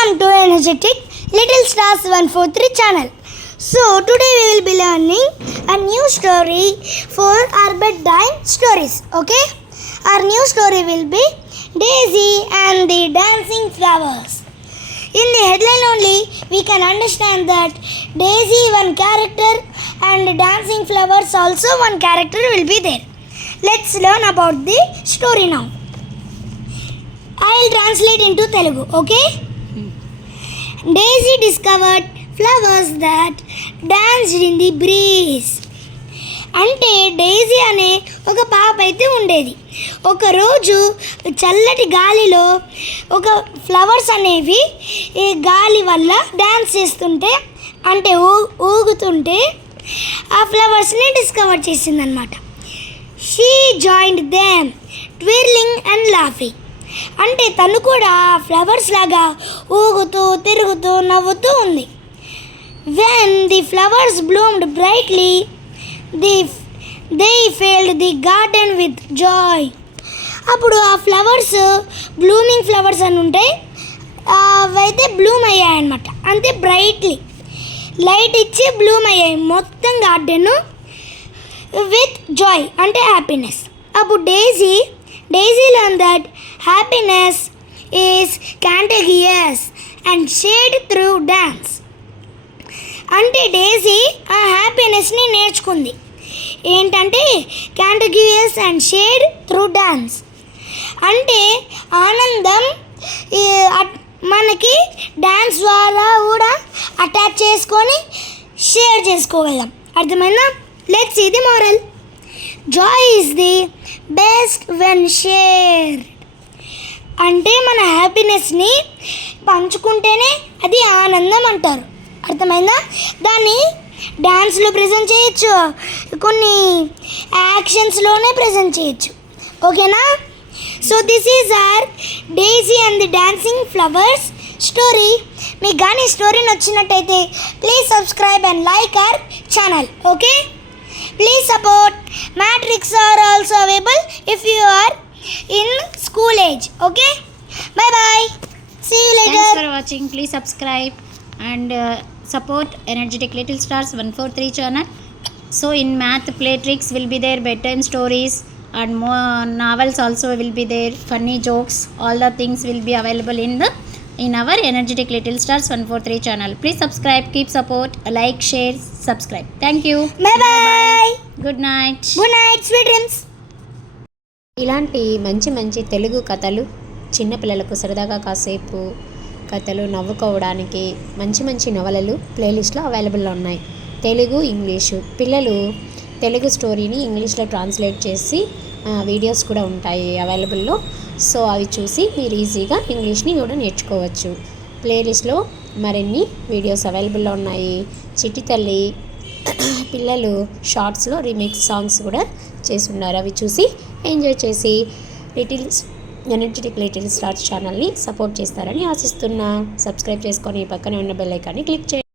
Welcome to Energetic Little Stars 143 channel. So today we will be learning a new story for our bedtime stories. Okay, our new story will be Daisy and the Dancing Flowers. In the headline only we can understand that Daisy one character and Dancing Flowers also one character will be there. Let's learn about the story now. I will translate into Telugu, okay? Daisy discovered flowers that danced in the breeze. అంటే Daisy అనే ఒక పాప అయితే ఉండేది. ఒకరోజు చల్లటి గాలిలో ఒక ఫ్లవర్స్ అనేవి ఈ గాలి వల్ల డ్యాన్స్ చేస్తుంటే అంటే ఊగుతుంటే ఆ ఫ్లవర్స్ని డిస్కవర్ చేసిందనమాట. She joined them twirling and laughing. అంటే తను కూడా ఫ్లవర్స్ లాగా ఊగుతూ తిరుగుతూ నవ్వుతూ ఉంది. When the flowers bloomed brightly they filled the garden with joy. అప్పుడు ఆ ఫ్లవర్స్ బ్లూమింగ్ ఫ్లవర్స్ అని ఉంటాయి, అవైతే బ్లూమ్ అయ్యాయన్నమాట. అంతే బ్రైట్లీ లైట్ ఇచ్చి బ్లూమ్ అయ్యాయి మొత్తం గార్డెన్ విత్ జాయ్ అంటే హ్యాపీనెస్. అప్పుడు Daisy learned that happiness is contagious and shared through dance. అంటే డైజీ ఆ హ్యాపీనెస్ని నేర్చుకుంది. ఏంటంటే contagious and shared through dance. అంటే ఆనందం మనకి డ్యాన్స్ ద్వారా కూడా అటాచ్ చేసుకొని షేర్ చేసుకోగలం. అర్థమైందా? Let's see the moral. Joy is the best when shared. అంటే మన హ్యాపీనెస్ని పంచుకుంటేనే అది ఆనందం అంటారు. అర్థమైందా? దాన్ని డ్యాన్స్లో ప్రజెంట్ చేయొచ్చు, కొన్ని యాక్షన్స్లోనే ప్రజెంట్ చేయొచ్చు. ఓకేనా? So this is our daisy and the dancing flowers story. మీకు కానీ స్టోరీ నచ్చినట్టయితే please subscribe and like our channel. Okay, please support. Matrix are also available if you are in school age. Okay, bye bye, see you later. Thanks for watching. Please subscribe and support Energetic Little Stars 143 channel. So in math play tricks will be there, bedtime stories and more novels also will be there, funny jokes, all the things will be available in our Energetic Little Stars 143 channel. Please subscribe, keep support, like, share, subscribe. Thank you. Bye bye. Good night. Good night, sweet dreams. ఇలాంటి మంచి తెలుగు కథలు చిన్నపిల్లలకు సరదాగా కాసేపు కథలు నవ్వుకోవడానికి మంచి నవలలు ప్లేలిస్ట్లో అవైలబుల్లో ఉన్నాయి. తెలుగు, ఇంగ్లీషు. పిల్లలు తెలుగు స్టోరీని ఇంగ్లీష్లో ట్రాన్స్లేట్ చేసి వీడియోస్ కూడా ఉంటాయి అవైలబుల్లో. సో అవి చూసి మీరు ఈజీగా ఇంగ్లీష్ని కూడా నేర్చుకోవచ్చు. ప్లేలిస్ట్లో మరిన్ని వీడియోస్ అవైలబుల్లో ఉన్నాయి. చిట్టి తల్లి పిల్లలు షార్ట్స్లో రీమిక్స్ సాంగ్స్ కూడా చేసి ఉన్నారు. అవి చూసి ఎంజాయ్ చేసి ఎనర్జెటిక్ లిటిల్ స్టార్స్ ఛానల్ని సపోర్ట్ చేస్తారని ఆశిస్తున్నా. సబ్స్క్రైబ్ చేసుకొని పక్కనే ఉన్న బెల్ ఐకాన్ని క్లిక్ చేయండి.